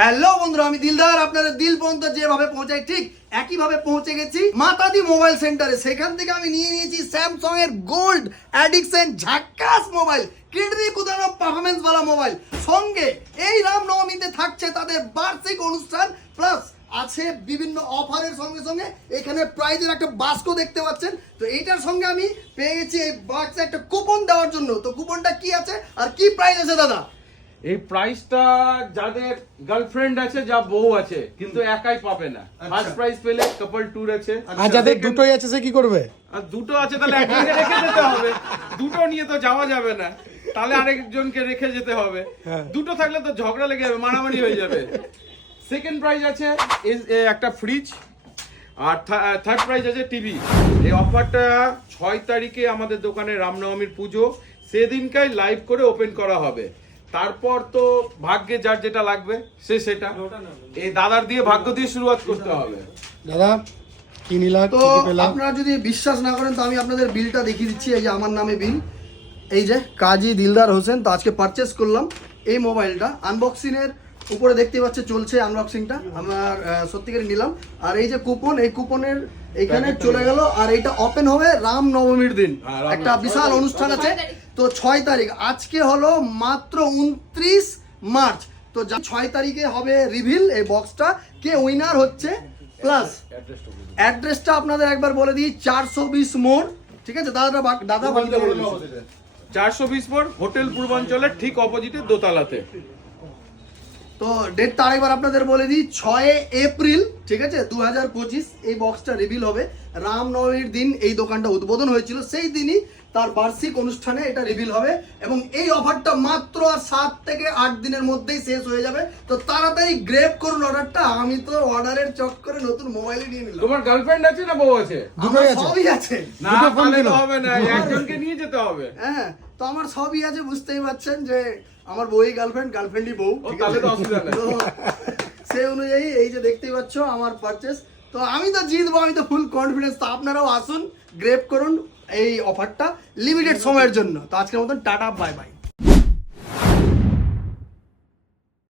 Hello বন্ধুরা, আমি দিলদার আপনাদের দিল পর্যন্ত যেভাবে পৌঁছাই ঠিক একইভাবে পৌঁছে গেছি মাতাদি মোবাইল সেন্টারে। সেখান থেকে আমি নিয়ে নিয়েছি স্যামসাং এর গোল্ড অ্যাডিকশন ঝাক্কাস মোবাইল, কিডনি কুদানো পারফরমেন্স वाला মোবাইল। সঙ্গে এই রামনবমীতে থাকছে তাদের বার্ষিক অনুষ্ঠান, প্লাস আছে বিভিন্ন অফারের সঙ্গে সঙ্গে এখানে প্রাইজের একটা বাস্ক দেখতে পাচ্ছেন। তো এইটার সঙ্গে আমি পেয়ে গেছি এই বাক্সে একটা কুপন দেওয়ার জন্য। তো কুপনটা কি আছে আর কি প্রাইস আছে দাদা? এই প্রাইসটা যাদের গার্লফ্রেন্ড আছে, যা বউ আছে, কিন্তু একাই পাবে না। ফার্স্ট প্রাইস পেলে কাপল ট্যুর আছে। আর যাদের দুটোই আছে সে কি করবে? আর দুটো আছে তাহলে একজনকে রেখে যেতে হবে। দুটো নিয়ে তো যাওয়া যাবে না, তাহলে আরেকজনকে রেখে যেতে হবে। দুটো থাকলে তো ঝগড়া লেগে যাবে, মারামারি হয়ে যাবে। সেকেন্ড প্রাইজ আছে একটা ফ্রিজ, আর থার্ড প্রাইজ আছে টিভি। এই অফারটা 6 তারিখে আমাদের দোকানে রামনবমীর পুজো, সেদিনকাই লাইভ করে ওপেন করা হবে। তারপর তো ভাগ্যে যার যেটা লাগবে সেটা এই দাদার দিয়ে ভাগ্য দিয়ে শুরুয়াত করতে হবে। দাদা কি নিলা? তো আপনারা যদি বিশ্বাস না করেন তো আমি আপনাদের বিলটা দেখিয়ে দিচ্ছি। এই যে আমার নামে বিল, এই যে কাজী দিলদার হোসেন। তো আজকে পারচেস করলাম এই মোবাইলটা, আনবক্সিং এর উপরে দেখতে পাচ্ছে চলছে আনবক্সিংটা, আমার সত্যিকারে নিলাম। আর এই যে কুপন, এই কুপনের এখানে চলে গেল, আর এইটা ওপেন হবে রামনবমীর দিন। একটা বিশাল অনুষ্ঠান আছে। তো 6 তারিখ, আজকে হলো মাত্র 29 মার্চ। তো 6 তারিখে হবে রিভিল এই বক্সটা, কে উইনার হচ্ছে। প্লাস অ্যাড্রেসটা আপনাদের একবার বলে দিই, 420 মোড়, ঠিক আছে দাদা? দাদা বাড়িতে বলে দিচ্ছি, 420 মোড়, হোটেল পূর্বাঞ্চলের ঠিক অপোজিটে দোতলাতে। তো ডেটটা আরেকবার আপনাদের বলে দিই, 6 এপ্রিল, ঠিক আছে 2025 এই বক্সটা রিভিল হবে। রামনবমীর দিন এই দোকানটা উদ্বোধন হয়েছিল, সেই দিনই তার বার্ষিক অনুষ্ঠানে এটা রিভিল হবে। এবং এই অফারটা মাত্র আর 7 থেকে 8 দিনের মধ্যেই শেষ হয়ে যাবে। তো তাড়াতাড়ি গ্রেব করুন অর্ডারটা। আমি তো অর্ডারের চক্করে নতুন মোবাইলই নিয়ে নিলাম। তোমার গার্লফ্রেন্ড আছে না বউ আছে? আমার সবই আছে। না তাহলে তো হবে না, একজনকে নিয়ে যেতে হবে। হ্যাঁ, তো আমার সবই আছে, বুঝতেই পারছেন যে আমার বউই গার্লফ্রেন্ড, গার্লফ্রেন্ডই বউ, ঠিক আছে? তাহলে তো অসুবিধা নেই। তো সেই অনুযায়ী এই যে দেখতেই পাচ্ছ আমার পারচেস। তো আমি তো জিতবো, আমি তো ফুল কনফিডেন্স। তো আপনারাও আসুন, গ্রেপ করুন এই অফারটা লিমিটেড সময়ের জন্য। তো আজকের মতন টাটা, বাই বাই।